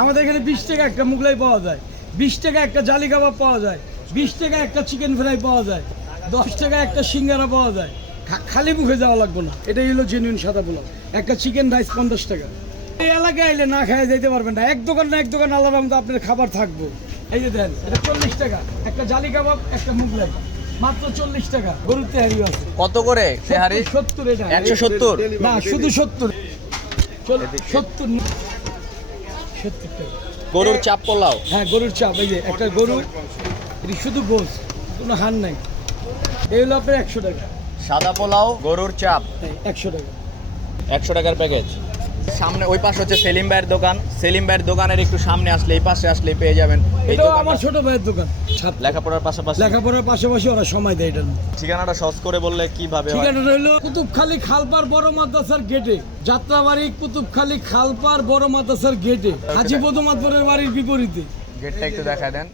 আমাদের এখানে 20 টাকা একটা মুগলাই পাওয়া যায়, 20 টাকা একটা জালি কাবাব পাওয়া যায়, 20 টাকা একটা চিকেন ফ্রাই পাওয়া যায়, 10 টাকা একটা সিঙ্গারা পাওয়া যায়। খালি মুখে যাওয়া লাগবে না, এটাই হলো জেনুইন সাদা পোলাও। একটা চিকেন রাইস 50 টাকা। এই এলাকায় আইলে না খায় যেতে পারবেন না, এক দোকান না এক দোকান আলাদা মতো আপনার খাবার থাকবো। এই যে দেন, এটা 40 টাকা একটা জালি কাবাব, একটা মুগলাই মাত্র 40 টাকা। গরুর তেহারি আছে। কত করে তেহারি? 70 এটা 170 না, শুধু 70 70 টাকা। গরুর চাপ পোলাও। হ্যাঁ, গরুর চাপ। এই যে একটা গরু, এটি শুধু গোস, কোনো হাড় নাই। এই হলো আপনার 100 টাকা। সাদা পোলাও, গরুর চাপ 100 টাকা। 100 টাকার প্যাকেজ। সামনে ওই পাশে হচ্ছে সেলিম ভাইয়ের দোকান। সেলিম ভাইয়ের দোকানের একটু সামনে আসলে, এই পাশে আসলে পেয়ে যাবেন। এই এটাও দোকানটা আমার ছোট ভাইয়ের দোকান। লেখাপড়ার পাশাপাশি। লেখাপড়ার পাশাপাশি ওরা সময় দেয় এটার মধ্যে। ঠিকানাটা সহজ করে বললে কিভাবে হয়? ঠিকানাটা হলো কুতুবখালী খালপার বড় মাদ্রাসার গেটে, যাত্রাবাড়ি কুতুবখালী খালপার বড় মাদ্রাসার গেটে, হাজী বদমাতবরের বাড়ির বিপরীতে। গেটটা একটু দেখায় দেন।